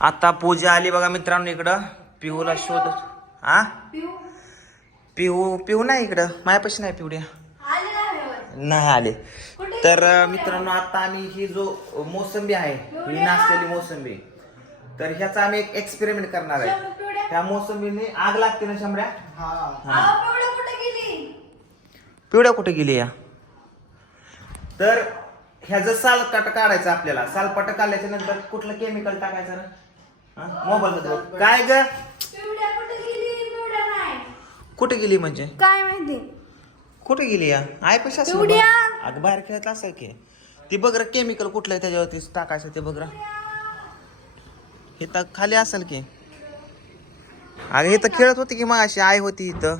आता पूजा आली बघा मित्रांनो इकडं. पिहूला शोध. हा पिहू पिहू नाही इकडं. मायापाशी नाही पिवड्या. नाही आले. तर मित्रांनो आता आम्ही ही जो मोसंबी आहे ही नाचलेली मोसंबी. तर ह्याचा आम्ही एक एक्सपेरिमेंट करणार आहे. ह्या मोसंबीने आग लागते ना शंभऱ्या पिवड्या कुठे गेली? या? तर ह्याचं सालपाट काढायचं आपल्याला. सालपाट काढल्याच्या नंतर कुठलं केमिकल टाकायचं? ना मोबाईल मध्ये काय ग? कुठे गेली? म्हणजे? काय माहिती? कुठे गेली या? आय पैसा पिवड्या. अगं बाहेर खेळत असेल की. ती बघ रे केमिकल कुठलं आहे त्याच्यावरती टाकायचं ते बघ रे. हे तर खाली असेल की. अगं हे तर खेळत होती की मग अशी आई होती इथं.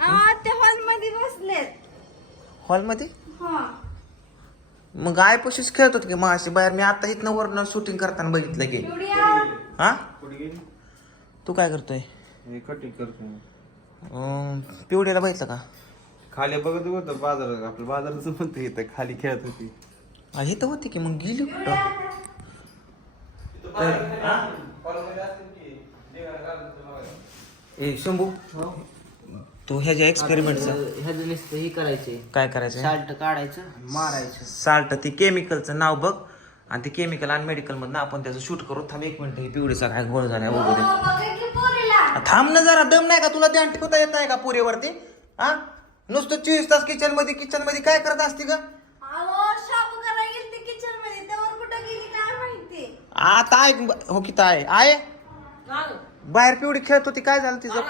आ, ते हॉलमध्ये बसलेत. हॉलमध्ये? हा. मग आय पशीच खेळत होती की मग अशी बाहेर मी आता इथनं वरनं शूटिंग करताना बघितलं की. हा? कुठे गेली? तू काय करतोय? हे कटिंग करतो. अं, बघितलं का? खाली बघत होतं बाजारात. आपलं बाजाराचं म्हणते इथं. खाली खेळत होती. आ, हे तर होती की? मग गेली कुठं? तर, हा? ए शंभू. तू ह्याच्या एक्सपेरिमेंटचं ह्याचं नुसतं हे करायचे. काय करायचं साल्ट काढायचं मारायचं. साल्ट ती केमिकलचं नाव बघ. आणि ते केमिकल आणि मेडिकल मधनं आपण त्याचं शूट करू. थांब एक मिनिट ही पिवडीचा काय गोळ झाला वगैरे थांब ना जरा दम नाही का तुला? ध्यान ठेवता येत नाही का पुरेवरती? हा नुसतं चोवीस तास किचनमध्ये किचनमध्ये काय करत असते का अहो शाबू करायला गेलते किचनमध्ये. त्यावर कुठं गेली काय माहिती? आता ऐक हो की आहे? आहे बाहेर पिवडी खेळत होती काय झालं तिचं?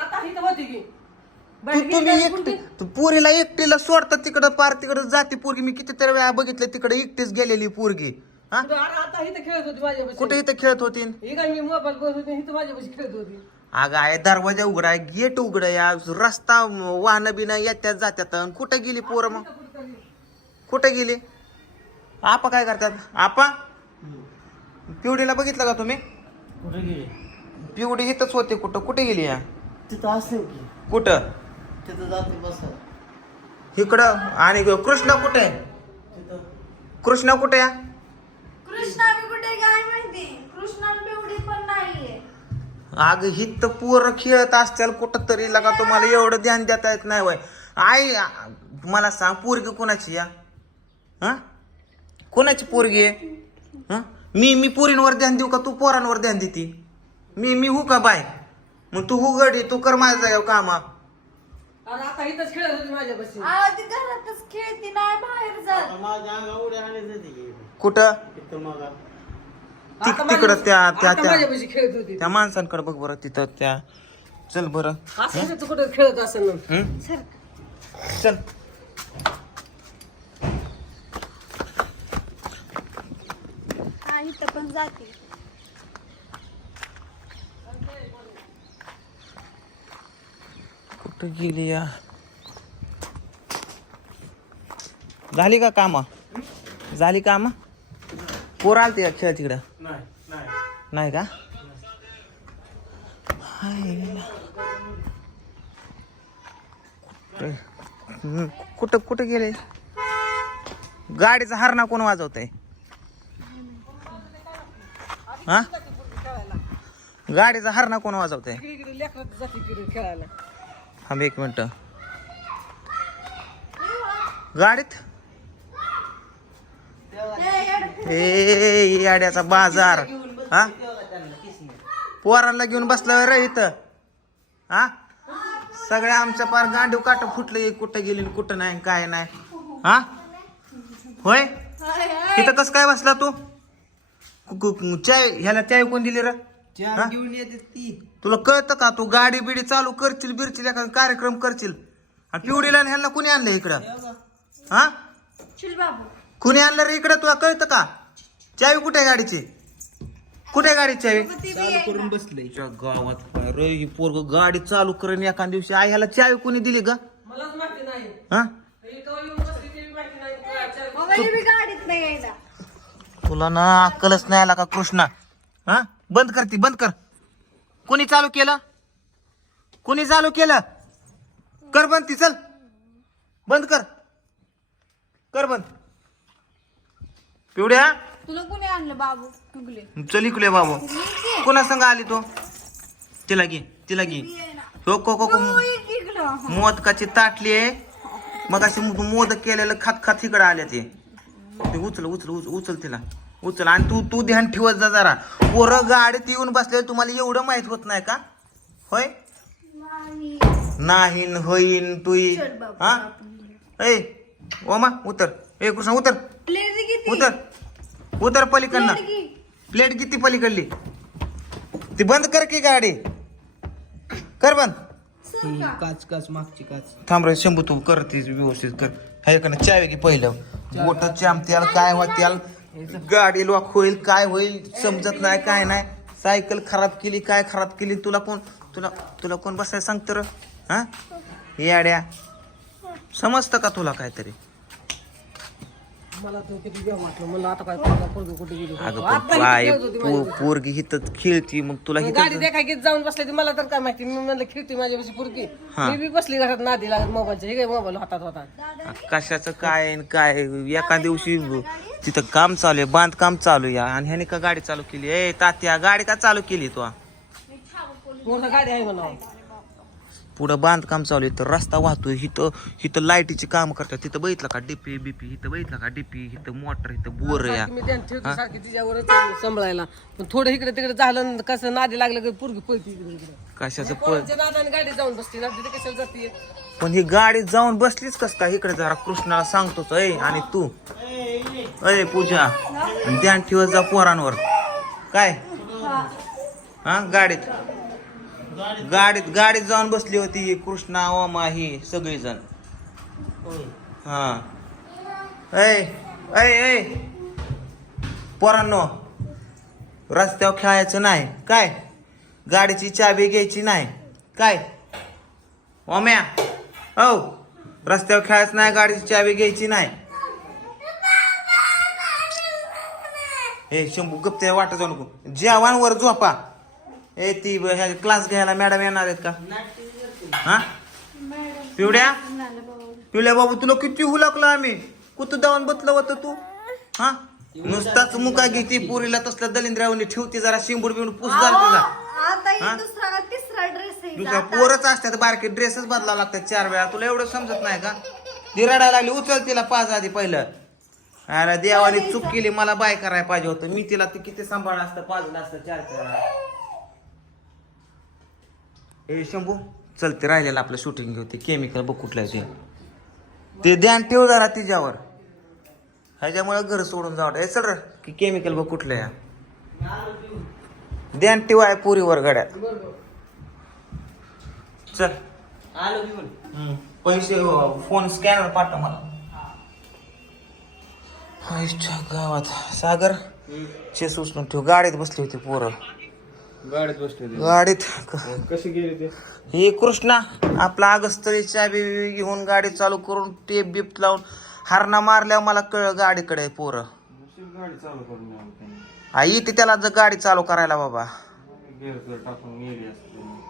तू तुम्ही एकटी तू पोरीला एकटीला सोडता तिकडं पार तिकडं जाते पोरगी. मी किती तर वेळा बघितलं तिकडे एकटीच गेलेली पोरगी. हा? आता इथं खेळत होती माझ्यापाशी. कुठे इथं खेळत होती? हे काय मी मोबाईल बघत होते इथं माझ्यापाशी खेळत होती. अगं आहे दरवाजा उघडा आहे गेट उघड या रस्ता वाहन बिन येत्यात जात्यात. अन कुठं गेली पोरं मग? कुठं गेली? आपा काय करतात? आपा? पिवडीला बघितलं का तुम्ही? कुठे गेले? पिवडी इथंच होते कुठं कुठे गेली या? तिथं असेल की कुठं? तिथं जाते बस इकडं? आणि कृष्ण कुठे? तिथं. कृष्ण कुठे? या कृष्णा बी कुठे काय माहिती. कृष्णा पिवडी पण नाहीये. अग हित पोर खेळत असतील कुठं तरी लगा तुम्हाला एवढं ध्यान देता येत नाही वय आई आ, मला सांग पोरगी कोणाची या? हा? कोणाची पोरगी आहे? हा? मी मी पोरींवर ध्यान देऊ का? तू पोरांवर ध्यान देती. मी मी हू का बाय? मग तू हू गडी तू कर माझ्या जागेवर कामा आणि आता इथंच खेळत होती माझ्यापाशी अहो ती घरातच खेळती नाही बाहेर जात. माझ्या अंगा उड्या आले जाते की. कुठं? तिथं मग ति- आता तिकडं त्या त्या त्या माझ्यापाशी खेळत होती. त्या माणसांकडे बघ बरं तिथं त्या. चल बरं. असं तू कुठं खेळत असेल ना? चल. हा इथं पण जाते. कुठं गेली या? झाली का कामं? झाली कामं? पोर आलते का खेळ तिकडं? नाही नाही. नाही का. कुठं- कुठं कुठं गेले? गाडीचा हरणा कोण वाजवतय? हा? गाडीचा हरणा कोण वाजवतय? इकडे थांब एक मिनिट. गाडीत? ए याड्याचा बाजार. हा? पोरांना घेऊन बसला रे इथं. हा? सगळ्या आमच्या पार गांडीव काट फुटले कुठं गेली कुठं नाही काय नाही. हा? होय? इथं कस काय बसला तू? चाय ह्याला चाय कोण दिली रे? घेऊन येते ती. तुला कळतं का? तू गाडी बिडी चालू करशील बिरशील एखादा कार्यक्रम करशील. आणि पिवडीला आणि ह्याला कुणी आणलं इकडं? हा? चिल बाबू कुणी आणलं रे इकडं? तुला कळतं का? चावी कुठे आहे गाडीची? कुठे आहे गाडीची चावी? ती बी चालू करून बसले. तुझ्या गावात काय रे ही पोरग गाडी चालू करेन एका दिवशी. आई ह्याला चावी कुणी दिली ग? मलाच माहिती नाही. हा? केव्हा येऊन बसली ते बी माहिती नाही. काय चाल- मोबाईल बी गाडीत नाही यायला. तुला ना अक्कलच नाही आला का कृष्णा? हा? बंद कर ती बंद कर. कोणी चालू केलं? कोणी चालू केलं? कर बंद ती चल. बंद कर. कर बंद. पिवड्या? तुला कोणी आणलं बाबू? चल इकडे बाबू. कोणा संग आली तो? तिला घे तिला घे. हो को को मोदकाची ताटली आहे. मग अशी मोदक केलेलं खात खात इकडे आल्या ते. ते उचल उचल उचल उचल तिला. उचल आणि तू तू ध्यान ठेवत जा जरा. पोरं गाडीत येऊन बसले तुम्हाला एवढं माहीत होत नाही का? होय? नाही. न होईन तू हा? ए ओमा उतर. ए कृष्ण उतर. उतर. उतर पलीकडनं. प्लेट की? प्लेट किती पलीकडली? ती बंद कर की गाडी? कर बंद. ही काच काच मागची काच. थांब रे शंभू तू कर ती व्यवस्थित कर. ह्याकडनं चावी की पहिलं. मोठं चामत्याल काय होत्याल? गाडी लॉक होईल काय होईल समजत नाही काय नाही. सायकल खराब केली काय खराब केली तुला कोण तुला तुला कोण बसायला सांगतं र? हा? याड्या. समजतं का तुला काहीतरी? मला तो किती देव म्हटलं म्हणलं आता काय पोरगा पोरगी कुठे गेली? अगं आता पण इथे बाय खेळत होती पो- माझ्यापाशी. पोरगी हिथं खेळती मग तुला मग हिथं गाडी देखा घेत जाऊन बसले ती मला तर काय माहिती. मी म्हणलं खेळते माझ्यापाशी पुरकी हा. मी बी बसली घरात नादी लागत मोबाईलच्या. हे काय मोबाईल हातात होता कशाचं काय न काय? एका दिवशी तिथं काम चालू आहे बांधकाम चालू आहे आणि ह्याने का गाडी चालू केली? ए तात्या गाडी का चालू केली तू? मोठं गाडी आहे म्हणा पुढं बांधकाम चालू आहे तर रस्ता वाहतोय इथं इथं लाईटीची काम करतात. तिथं बघितलं का डीपी बीपी इथं बघितलं का डीपी इथं मोटर इथं बोर या. सारखी मी ध्यान ठेवते सारखी तिच्यावरच सांभाळायला. पण थोडं इकडे तिकडे झालं न कसं नादी लागलं की पुरगी पळती इकडे इकडे कशाचं नादाने गाडी जाऊन बसते ना तिथे कशाला जाते? पण ही गाडी जाऊन बसलीच कस का इकडे जरा कृष्णाला सांगतोच ऐ आणि तू? अय पूजा ध्यान ठेवत जा पोरांवर. काय? हा गाडीत. गाडीत गाडीत जाऊन बसली होती कृष्णा ओमा ही सगळीजण. हा. ऐ ऐ पोरांनो रस्त्यावर खेळायचं नाही. काय? गाडीची चाबी घ्यायची नाही. काय? ओम्या. हो रस्त्यावर खेळायचं नाही गाडीची चावी घ्यायची नाही. ए शंभू गप्ते वाटत जाऊ नको. जेवणावर झोपा. ए ती क्लास घ्यायला मॅडम येणार आहेत का? हा? पिवड्या? पिवड्या बाबू तुला किती हुलकलं आम्ही. कुठं जाऊन बसलं होतं तू? हा? नुसताच मुका घेते पुरीला तसल्या दलिंद्रावणी ठेवते जरा शिंबूड बिंबूड पुस झाला तुझा दुसरा दुसऱ्या पोरच असतात बारके ड्रेसच बदलावं लागतात चार वेळा. तुला एवढं समजत नाही का? ती रडायला लागली उचल तिला पाच आधी पहिलं. अरे देवाने चूक केली मला बाय करायला पाहिजे होतं. मी तिला ते किती सांभाळलं असतं पाजलं असतं चार चार. ए शंभू चल ते राहिलेलं आपलं शूटिंग घेऊ ते केमिकल बघ कुठलं आहे ते. ते ध्यान ठेव जरा तिच्यावर. ह्याच्यामुळे घर सोडून जावं ए चल रे की केमिकल बघ कुठलं आहे. ध्यान ठेव आहे पुरीवर गड्यात. चल. पैसे फोन स्कॅनर पाठव मला. गावात. सागर चेस उचलून ठेव. गाडीत बसली होती पोरं. गाडीत कशी गेली ते? हे कृष्णा आपला आगस्तळी चाबी घेऊन गाडी चालू करून टेप बिप लावून हारणा मारल्यावर मला कळ गाडीकडे आहे पोरं. नशीब गाडी चालू करून त्यांनी. आई ते त्याला जर गाडी चालू करायला बाबा. गेअर तर टाकून गेली असते त्यांनी.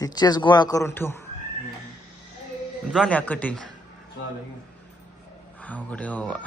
ती चेस गोळा करून ठेव. झाल्या कटिंग चालेल. अवघड आहे बाबा.